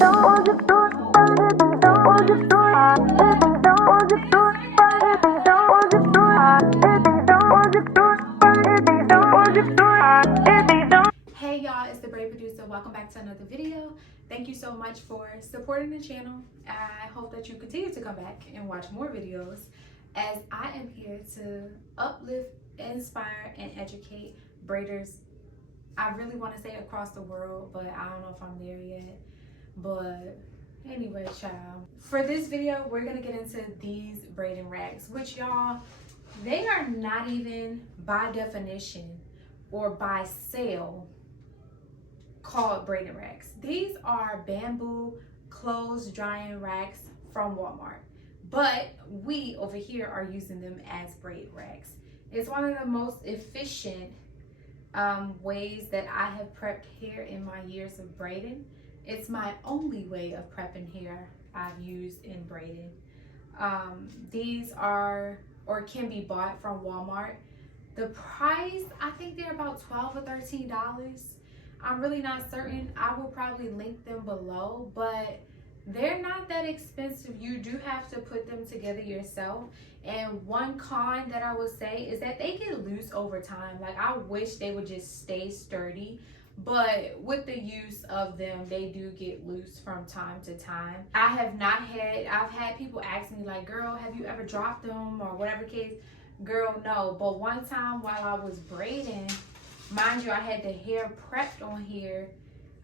Hey y'all, it's the Braid producer. Welcome back to another video. Thank you so much for supporting the channel. I hope that you continue to come back and watch more videos, as I am here to uplift, inspire, and educate braiders. I really want to say across the world, but I don't know if I'm there yet. But anyway, child, for this video we're gonna get into these braiding rags, which, y'all, they are not even by definition or by sale called braiding rags. These are bamboo clothes drying rags from Walmart, but we over here are using them as braid rags. It's one of the most efficient ways that I have prepped hair in my years of braiding. It's my only way of prepping hair I've used in braiding. These are, or can be bought from Walmart. The price, I think they're about $12 or $13. I'm really not certain. I will probably link them below, but they're not that expensive. You do have to put them together yourself. And one con that I would say is that they get loose over time. Like, I wish they would just stay sturdy, but with the use of them, they do get loose from time to time. I've had people ask me like, girl, have you ever dropped them or whatever case? Girl, no. But one time while I was braiding, mind you, I had the hair prepped on here.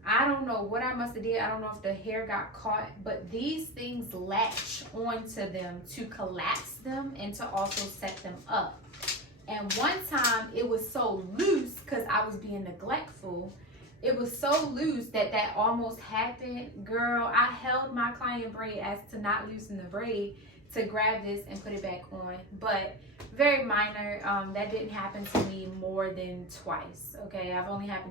I don't know what I must have did. I don't know if the hair got caught, but these things latch onto them to collapse them and to also set them up. And one time it was so loose because I was being neglectful. It was so loose that almost happened. Girl, I held my client braid as to not loosen the braid to grab this and put it back on, but very minor. That didn't happen to me more than twice. Okay, I've only had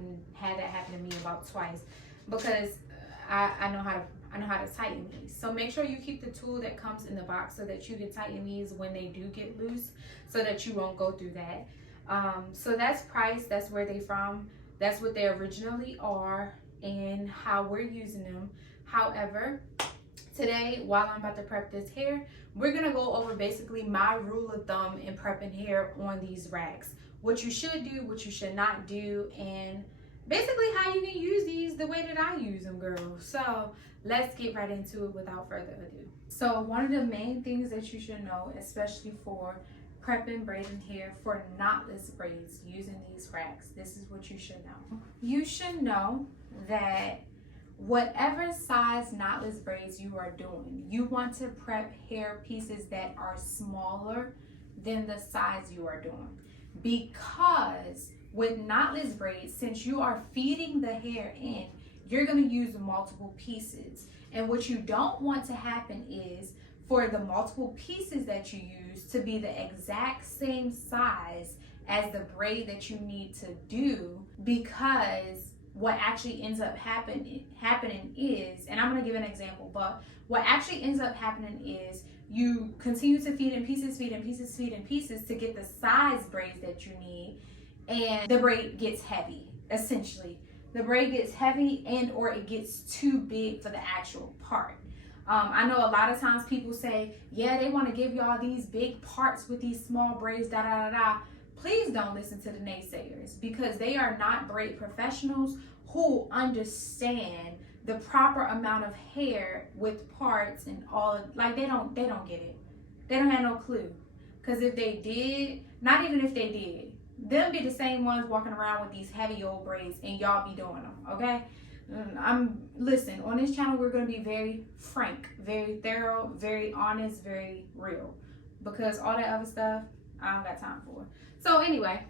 that happen to me about twice, because I know how to tighten these. So make sure you keep the tool that comes in the box so that you can tighten these when they do get loose, so that you won't go through that. So that's price, that's where they from, that's what they originally are, and how we're using them. However, today, while I'm about to prep this hair, we're gonna go over basically my rule of thumb in prepping hair on these rags. What you should do, what you should not do, and basically how you can use these the way that I use them, girl. So let's get right into it without further ado. So one of the main things that you should know, especially for prepping braiding hair for knotless braids using these rags, this is what you should know. You should know that whatever size knotless braids you are doing, you want to prep hair pieces that are smaller than the size you are doing. Because with knotless braids, since you are feeding the hair in, you're going to use multiple pieces. And what you don't want to happen is for the multiple pieces that you use to be the exact same size as the braid that you need to do, because what actually ends up happening is, and I'm going to give an example, but what actually ends up happening is you continue to feed in pieces to get the size braids that you need, and the braid gets heavy. Essentially, the braid gets heavy and or it gets too big for the actual part. I know a lot of times people say, yeah, they want to give y'all these big parts with these small braids, da da da da. Please don't listen to the naysayers, because they are not braid professionals who understand the proper amount of hair with parts and all. Like, they don't get it. They don't have no clue. Because if they did, not even if they did, them be the same ones walking around with these heavy old braids and y'all be doing them, okay? Listen, on this channel we're going to be very frank, very thorough, very honest, very real, because all that other stuff I don't got time for. So anyway,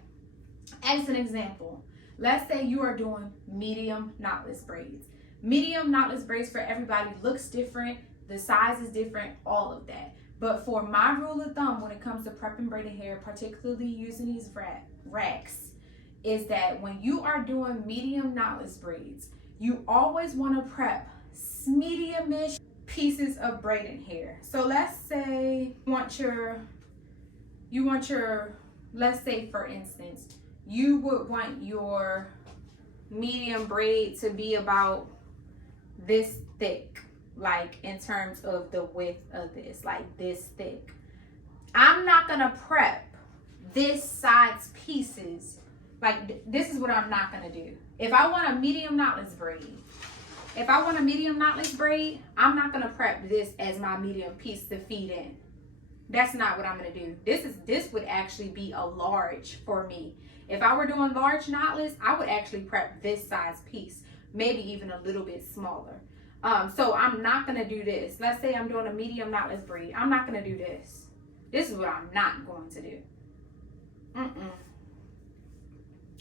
as an example, let's say you are doing medium knotless braids. Medium knotless braids for everybody looks different, the size is different, all of that. But for my rule of thumb when it comes to prepping braided hair, particularly using these rags, is that when you are doing medium knotless braids, you always want to prep medium-ish pieces of braided hair. So let's say you want your, let's say for instance, you would want your medium braid to be about this thick, like in terms of the width of this, like this thick. I'm not gonna prep this size pieces. Like this is what I'm not gonna do. If I want a medium knotless braid, I'm not gonna prep this as my medium piece to feed in. That's not what I'm gonna do. This would actually be a large for me. If I were doing large knotless, I would actually prep this size piece, maybe even a little bit smaller. So I'm not gonna do this. Let's say I'm doing a medium knotless braid. I'm not gonna do this. This is what I'm not going to do.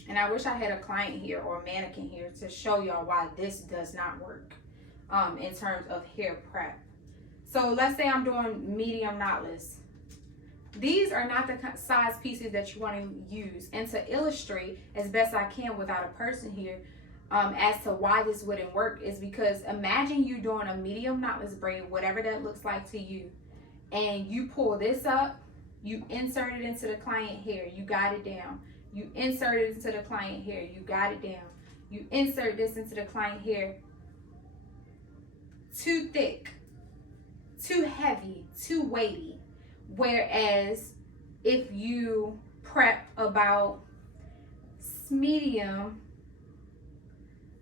And I wish I had a client here or a mannequin here to show y'all why this does not work in terms of hair prep. So let's say I'm doing medium knotless. These are not the size pieces that you want to use. And to illustrate as best I can without a person here as to why this wouldn't work is because imagine you doing a medium knotless braid, whatever that looks like to you, and you pull this up, you insert it into the client hair, you got it down. You insert it into the client hair, you got it down. You insert this into the client hair. Too thick, too heavy, too weighty. Whereas if you prep about medium,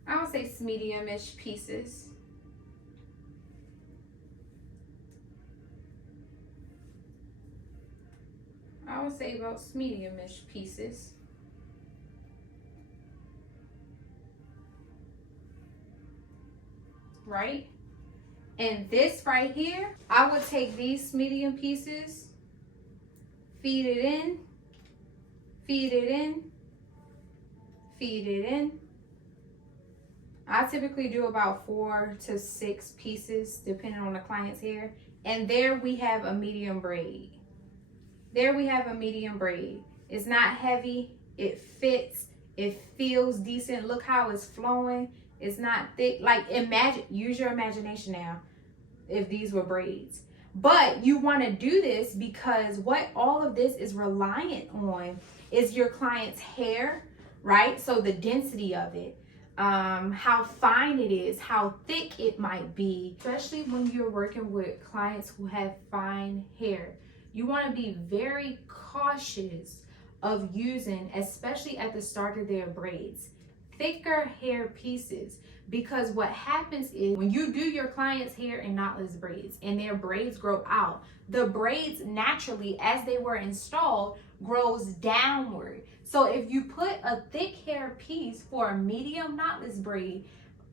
I would say medium-ish pieces. I would say about medium-ish pieces. Right? And this right here, I would take these medium pieces, feed it in, feed it in, feed it in. I typically do about 4 to 6 pieces depending on the client's hair. And there we have a medium braid. There we have a medium braid. It's not heavy, it fits, it feels decent. Look how it's flowing. It's not thick. Like imagine, use your imagination now if these were braids. But you want to do this because what all of this is reliant on is your client's hair, right? So the density of it, how fine it is, how thick it might be, especially when you're working with clients who have fine hair. You want to be very cautious of using, especially at the start of their braids, thicker hair pieces, because what happens is when you do your client's hair in knotless braids and their braids grow out, the braids naturally, as they were installed, grows downward. So if you put a thick hair piece for a medium knotless braid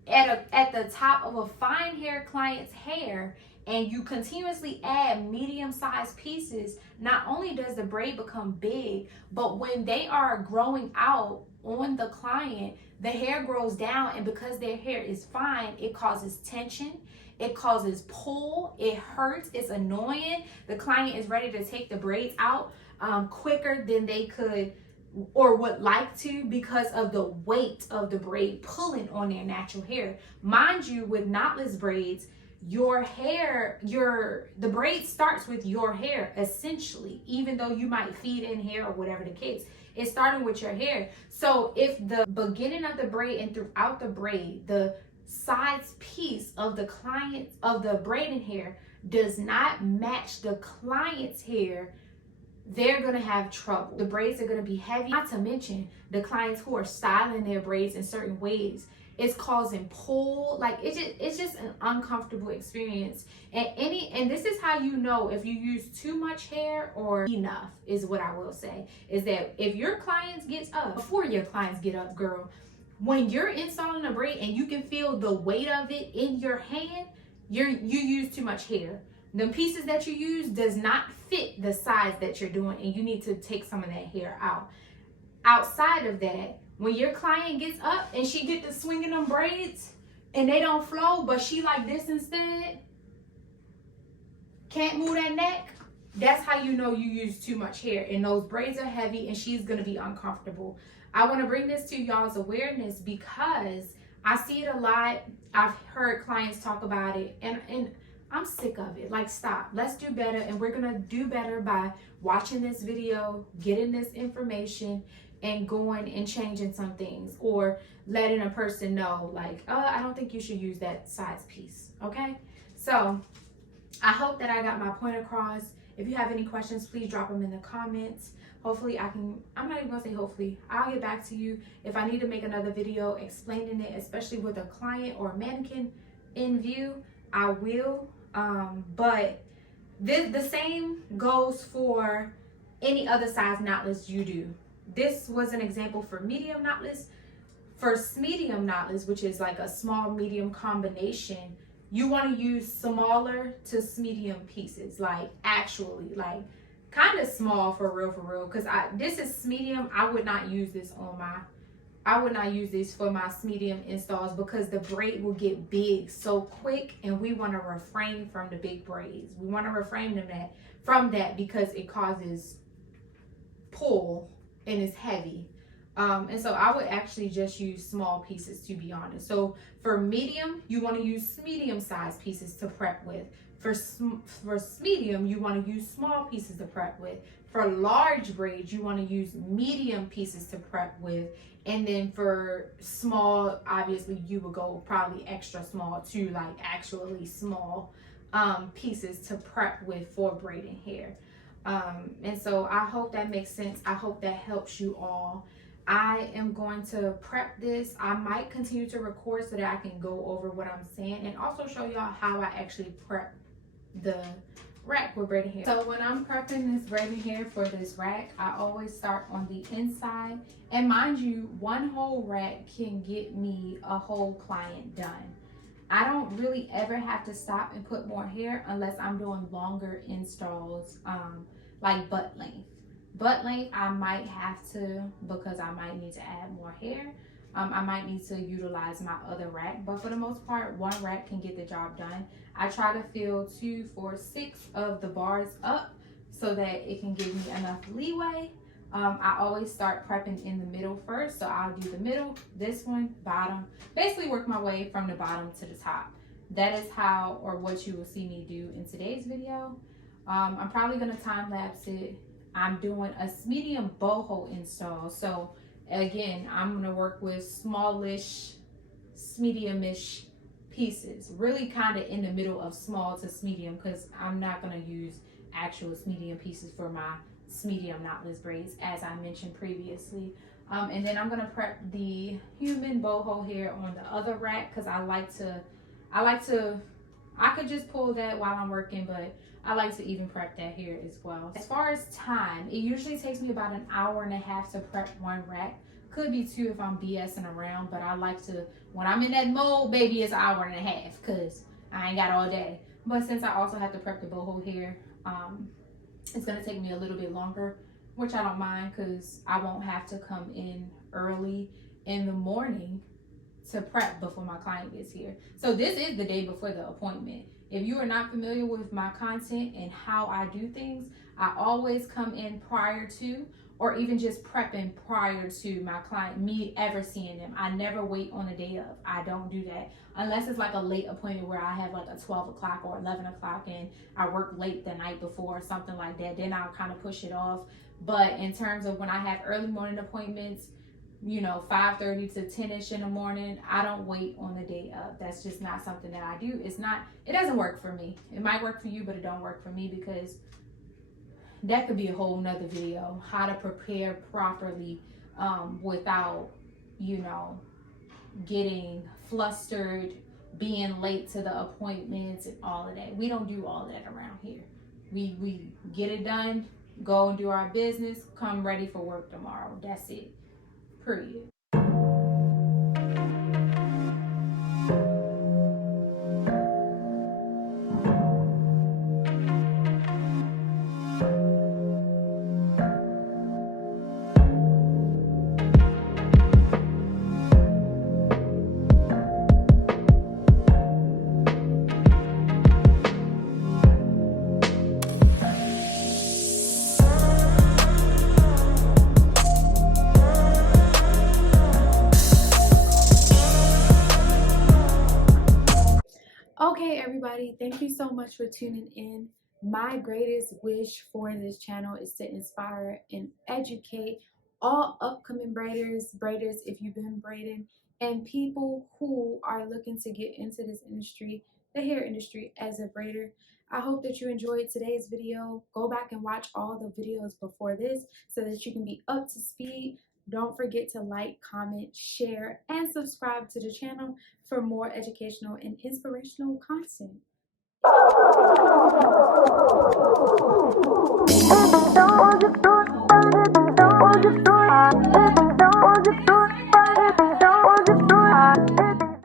at the top of a fine hair client's hair, and you continuously add medium-sized pieces, not only does the braid become big, but when they are growing out on the client, the hair grows down, and because their hair is fine, it causes tension, it causes pull, it hurts, it's annoying. The client is ready to take the braids out quicker than they could or would like to because of the weight of the braid pulling on their natural hair. Mind you, with knotless braids, your hair, the braid starts with your hair essentially, even though you might feed in hair or whatever the case. It's starting with your hair. So if the beginning of the braid and throughout the braid, the sides piece of the braiding hair does not match the client's hair, they're gonna have trouble. The braids are gonna be heavy, not to mention the clients who are styling their braids in certain ways. It's causing pull, like it's just an uncomfortable experience. And this is how you know if you use too much hair or enough, is what I will say, is that if your clients get up, before your clients get up, girl, when you're installing a braid and you can feel the weight of it in your hand, you use too much hair. The pieces that you use does not fit the size that you're doing, and you need to take some of that hair out. Outside of that, when your client gets up and she get to swinging them braids and they don't flow, but she like this instead, can't move that neck, that's how you know you use too much hair and those braids are heavy and she's gonna be uncomfortable. I wanna bring this to y'all's awareness because I see it a lot. I've heard clients talk about it and I'm sick of it. Like, stop. Let's do better, and we're gonna do better by watching this video, getting this information, and going and changing some things, or letting a person know like, I don't think you should use that size piece. Okay, so I hope that I got my point across. If you have any questions, please drop them in the comments. Hopefully I'm not even gonna say hopefully, I'll get back to you. If I need to make another video explaining it, especially with a client or a mannequin in view, I will. But the same goes for any other size knotless you do. This was an example for medium knotless. For medium knotless, which is like a small medium combination, you want to use smaller to medium pieces, like actually like kind of small for real, because this is medium. I would not use this for my medium installs, because the braid will get big so quick, and we want to refrain from the big braids. We want to refrain from that because it causes pull and it's heavy. And so I would actually just use small pieces, to be honest. So for medium, you want to use medium sized pieces to prep with. For medium, you want to use small pieces to prep with. For large braids, you want to use medium pieces to prep with. And then for small, obviously you would go probably extra small to like actually small pieces to prep with for braiding hair. And so I hope that makes sense. I hope that helps you all. I am going to prep this. I might continue to record so that I can go over what I'm saying and also show y'all how I actually prep the rack with braiding hair. So when I'm prepping this braiding hair for this rack, I always start on the inside. And mind you, one whole rack can get me a whole client done. I don't really ever have to stop and put more hair unless I'm doing longer installs, like butt length. Butt length, I might have to, because I might need to add more hair. I might need to utilize my other rack, but for the most part, one rack can get the job done. I try to fill 2, 4, 6 of the bars up so that it can give me enough leeway. I always start prepping in the middle first, so I'll do the middle, this one, bottom, basically work my way from the bottom to the top. That is how, or what you will see me do in today's video. I'm probably gonna time lapse it. I'm doing a medium boho install. So again, I'm gonna work with smallish, medium-ish pieces, really kind of in the middle of small to medium, because I'm not gonna use actual medium pieces for my medium knotless braids, as I mentioned previously. And then I'm gonna prep the human boho hair on the other rack, because I could just pull that while I'm working, but I like to even prep that hair as well. As far as time, it usually takes me about 1.5 hours to prep one rack. Could be 2 if I'm BSing around, but I like to, when I'm in that mode, baby, it's 1.5 hours, because I ain't got all day. But since I also have to prep the boho hair, it's gonna take me a little bit longer, which I don't mind, because I won't have to come in early in the morning to prep before my client gets here. So this is the day before the appointment. If you are not familiar with my content and how I do things, I always come in prior to, or even just prepping prior to my client, me ever seeing them. I never wait on the day of. I don't do that. Unless it's like a late appointment where I have like a 12 o'clock or 11 o'clock and I work late the night before or something like that, then I'll kind of push it off. But in terms of when I have early morning appointments, you know, 5:30 to 10ish in the morning, I don't wait on the day of. That's just not something that I do. It doesn't work for me. It might work for you, but it don't work for me, because that could be a whole nother video, how to prepare properly without, you know, getting flustered, being late to the appointments and all of that. We don't do all of that around here. We get it done, go and do our business, come ready for work tomorrow. That's it. Period. Okay, everybody, thank you so much for tuning in. My greatest wish for this channel is to inspire and educate all upcoming braiders if you've been braiding, and people who are looking to get into this industry, the hair industry, as a braider. I hope that you enjoyed today's video. Go back and watch all the videos before this so that you can be up to speed. Don't forget to like, comment, share, and subscribe to the channel for more educational and inspirational content.